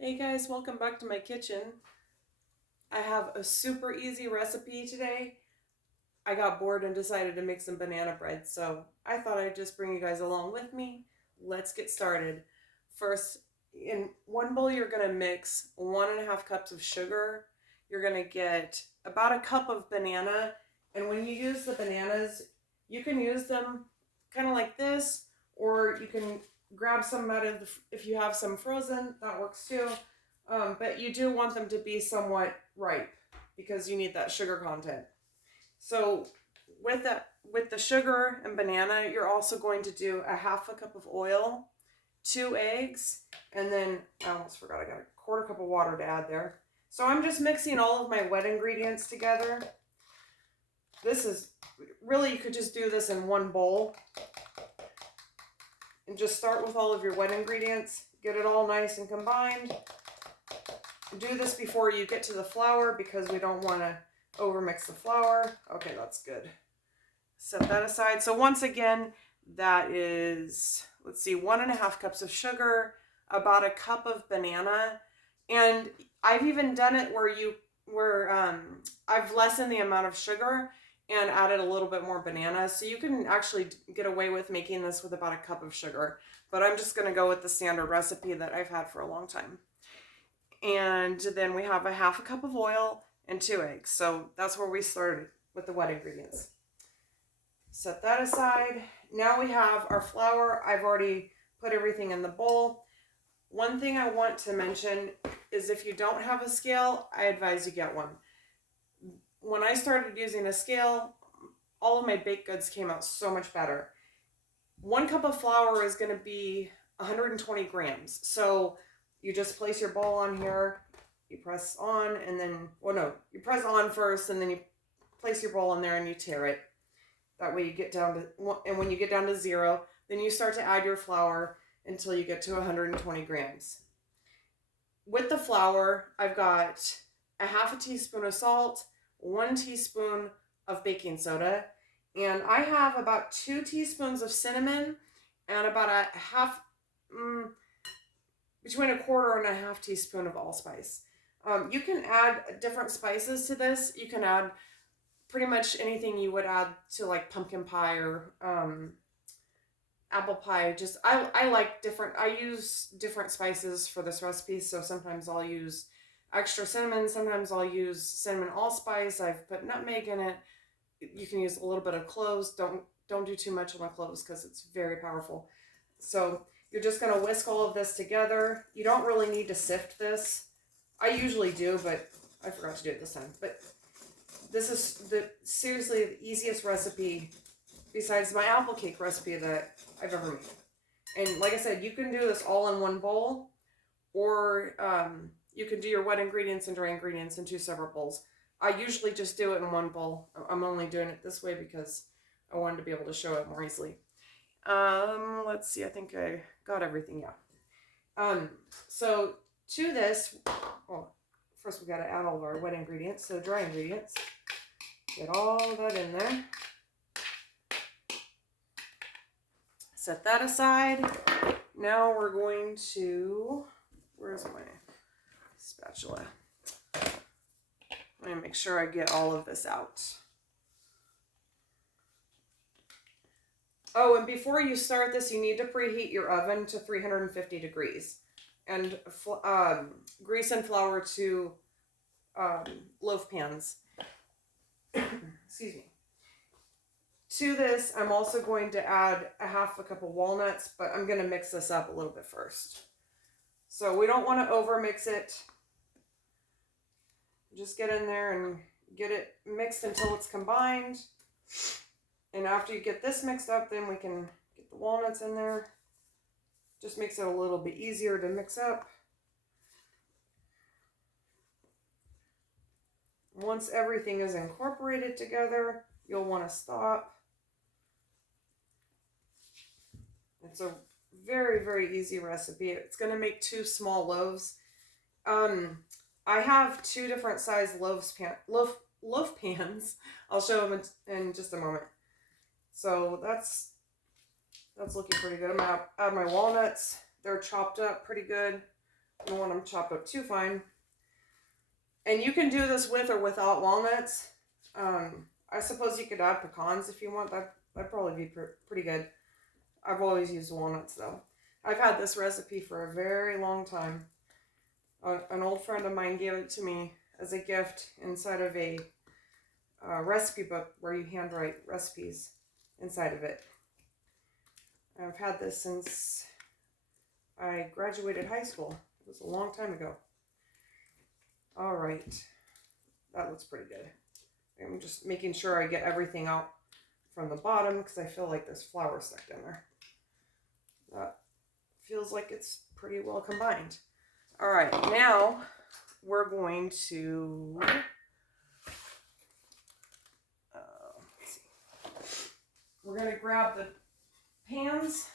Hey guys, welcome back to my kitchen. I have a super easy recipe today. I got bored and decided to make some banana bread, so I thought I'd just bring you guys along with me. Let's get started. First, in one bowl, you're going to mix 1.5 cups of sugar. You're going to get about a cup of banana, and when you use the bananas, you can use them kind of like this, or you can grab some out of if you have some frozen, that works too. But you do want them to be somewhat ripe because you need that sugar content. So with the sugar and banana, you're also going to do a 1/2 cup of oil, 2 eggs, and then I almost forgot I got a 1/4 cup of water to add there. So I'm just mixing all of my wet ingredients together. This is really, you could just do this in one bowl and just start with all of your wet ingredients, get it all nice and combined. Do this before you get to the flour because we don't want to overmix the flour. Okay, that's good. Set that aside. So once again, that is, let's see, 1.5 cups of sugar, about a cup of banana, and I've even done it where I've lessened the amount of sugar and added a little bit more banana, so you can actually get away with making this with about a cup of sugar. But I'm just going to go with the standard recipe that I've had for a long time. And then we have a 1/2 cup of oil and 2 eggs. So that's where we started with the wet ingredients. Set that aside. Now we have our flour. I've already put everything in the bowl. One thing I want to mention is if you don't have a scale, I advise you get one. When I started using a scale, all of my baked goods came out so much better. 1 cup of flour is going to be 120 grams. So you just place your bowl on here, you press on, and then, well, no, you press on first, and then you place your bowl on there and you tare it. That way you get down to, and when you get down to 0, then you start to add your flour until you get to 120 grams. With the flour, I've got a 1/2 teaspoon of salt, 1 teaspoon of baking soda, and I have about 2 teaspoons of cinnamon and about a half, between 1/4 and a 1/2 teaspoon of allspice. You can add different spices to this. You can add pretty much anything you would add to like pumpkin pie or apple pie. Just I like different. I use different spices for this recipe. So sometimes I'll use extra cinnamon. Sometimes I'll use cinnamon allspice. I've put nutmeg in it. You can use a little bit of cloves. Don't do too much on the cloves because it's very powerful. So you're just going to whisk all of this together. You don't really need to sift this. I usually do, but I forgot to do it this time. But this is seriously the easiest recipe besides my apple cake recipe that I've ever made. And like I said, you can do this all in one bowl, or you can do your wet ingredients and dry ingredients in 2 separate bowls. I usually just do it in one bowl. I'm only doing it this way because I wanted to be able to show it more easily. Let's see. I think I got everything. Yeah. So to this, well, first we got to add all of our wet ingredients. So dry ingredients. Get all of that in there. Set that aside. Now we're going to, where's my spatula? I'm going to make sure I get all of this out. Oh, and before you start this, you need to preheat your oven to 350 degrees. And grease and flour to loaf pans. Excuse me. To this, I'm also going to add a 1/2 cup of walnuts, but I'm going to mix this up a little bit first. So we don't want to overmix it. Just get in there and get it mixed until it's combined. And after you get this mixed up, then we can get the walnuts in there. Just makes it a little bit easier to mix up. Once everything is incorporated together, you'll want to stop. It's a very, very easy recipe. It's going to make 2 small loaves. I have 2 different size loaf pans. I'll show them in just a moment. So that's looking pretty good. I'm going to add my walnuts. They're chopped up pretty good. You don't want them chopped up too fine. And you can do this with or without walnuts. I suppose you could add pecans if you want. That'd probably be pretty good. I've always used walnuts though. I've had this recipe for a very long time. An old friend of mine gave it to me as a gift inside of a recipe book where you handwrite recipes inside of it. I've had this since I graduated high school. It was a long time ago. All right, that looks pretty good. I'm just making sure I get everything out from the bottom because I feel like there's flour stuck in there. That feels like it's pretty well combined. All right, now we're going to, let's see. We're going to grab the pans.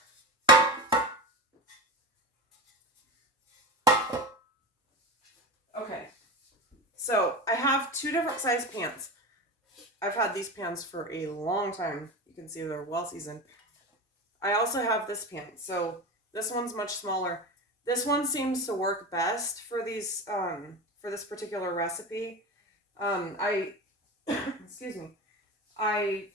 Okay, so I have 2 different size pans. I've had these pans for a long time. You can see they're well seasoned. I also have this pan. So this one's much smaller. This one seems to work best for these for this particular recipe. Excuse me. I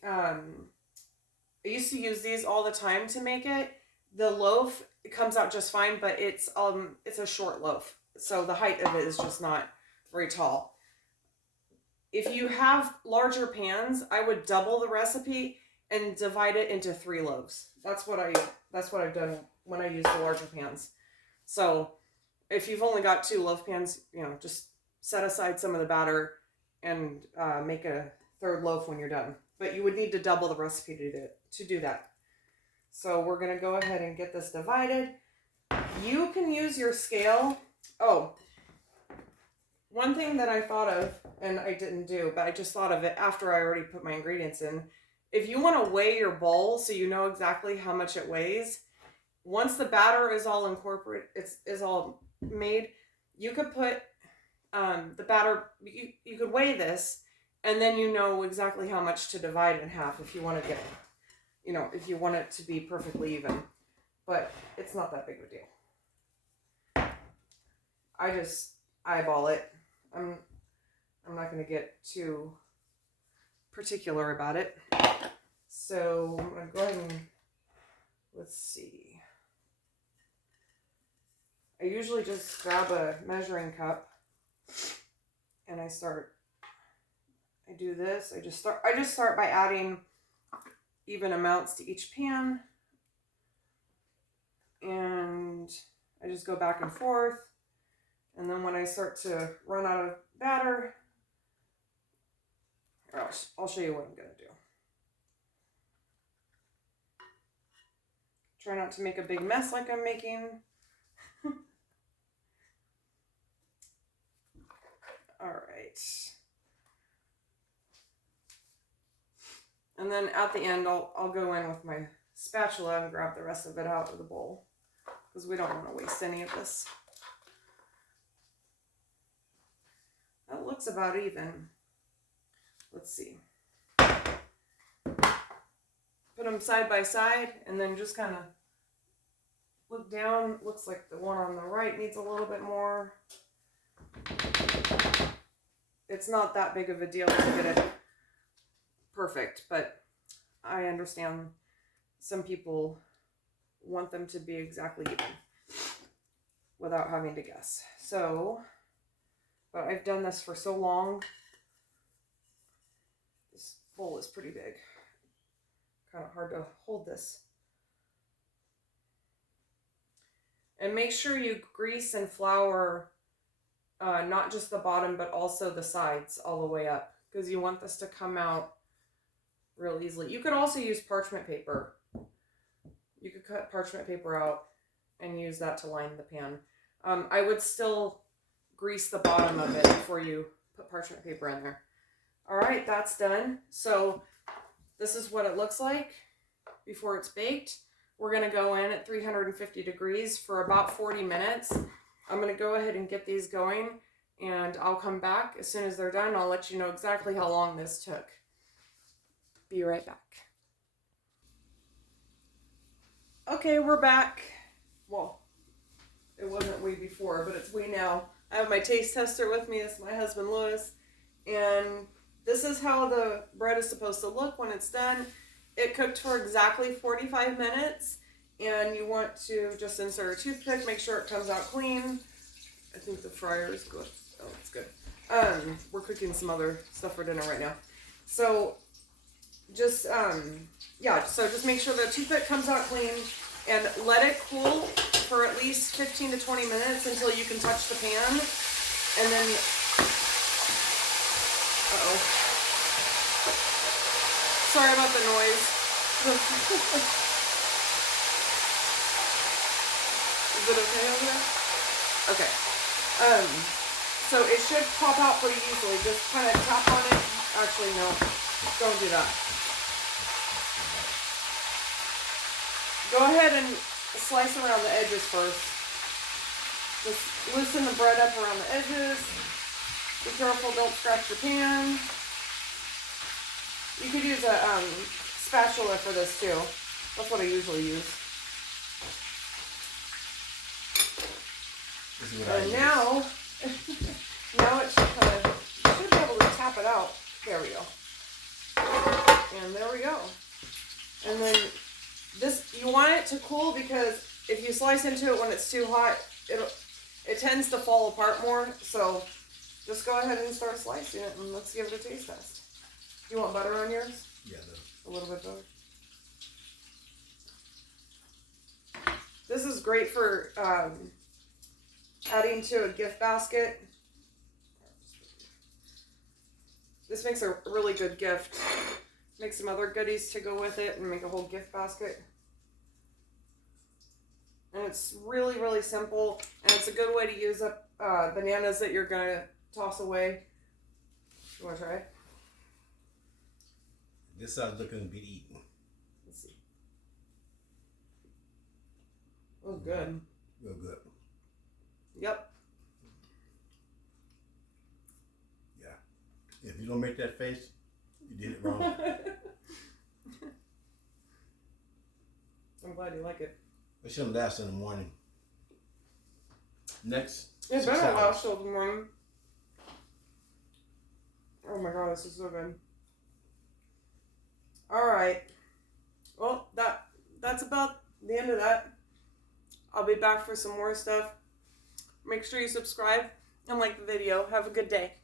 used to use these all the time to make it. The loaf, it comes out just fine, but it's a short loaf. So the height of it is just not very tall. If you have larger pans, I would double the recipe and divide it into 3 loaves. That's what I've done when I use the larger pans. So if you've only got 2 loaf pans, just set aside some of the batter and make a 3rd loaf when you're done. But you would need to double the recipe to do that. So we're going to go ahead and get this divided. You can use your scale. Oh, one thing that I thought of, and I didn't do, but I just thought of it after I already put my ingredients in. If you want to weigh your bowl so you know exactly how much it weighs, once the batter is all incorporated, is all made, you could put the batter, you could weigh this, and then you know exactly how much to divide in half if you want to get, if you want it to be perfectly even. But it's not that big of a deal. I just eyeball it. I'm not going to get too particular about it. So I'm going to go ahead and, let's see. I usually just grab a measuring cup and I do this. I just start by adding even amounts to each pan. And I just go back and forth. And then when I start to run out of batter, I'll show you what I'm going to do. Try not to make a big mess like I'm making. All right. And then at the end, I'll go in with my spatula and grab the rest of it out of the bowl because we don't want to waste any of this. That looks about even. Let's see. Put them side by side and then just kind of look down. Looks like the one on the right needs a little bit more. It's not that big of a deal to get it perfect, but I understand some people want them to be exactly even without having to guess. So, but I've done this for so long. This bowl is pretty big. Kind of hard to hold this. And make sure you grease and flour not just the bottom, but also the sides all the way up, because you want this to come out real easily. You could also use parchment paper. You could cut parchment paper out and use that to line the pan. I would still grease the bottom of it before you put parchment paper in there. All right, that's done. So this is what it looks like before it's baked. We're going to go in at 350 degrees for about 40 minutes. I'm going to go ahead and get these going, and I'll come back as soon as they're done. I'll let you know exactly how long this took. Be right back. Okay, we're back. Well, it wasn't way before. before, but it's We Now. I have my taste tester with me. This is my husband, Louis. And this is how the bread is supposed to look when it's done. It cooked for exactly 45 minutes. And you want to just insert a toothpick, make sure it comes out clean. I think the fryer is good. Oh, it's good. We're cooking some other stuff for dinner right now. So just, just make sure the toothpick comes out clean and let it cool for at least 15 to 20 minutes until you can touch the pan. And then, sorry about the noise. Is it okay over there? Okay. So it should pop out pretty easily. Just kind of tap on it. Actually, no. Don't do that. Go ahead and slice around the edges first. Just loosen the bread up around the edges. Be careful, don't scratch your pan. You could use a spatula for this too. That's what I usually use. And now, now it should be able to tap it out. There we go. And there we go. And then this, you want it to cool because if you slice into it when it's too hot, it tends to fall apart more. So just go ahead and start slicing it and let's give it a taste test. You want butter on yours? Yeah, a little bit butter. This is great for adding to a gift basket. This makes a really good gift. Make some other goodies to go with it and make a whole gift basket. And it's really, really simple. And it's a good way to use up bananas that you're going to toss away. You want to try it? This sounds looking to be eaten. Let's see. Oh, good. Real good. Yep. Yeah. If you don't make that face, you did it wrong. I'm glad you like it. It shouldn't last in the morning. Next. It better last till the morning. Oh my god, this is so good. Alright. Well, that's about the end of that. I'll be back for some more stuff. Make sure you subscribe and like the video. Have a good day.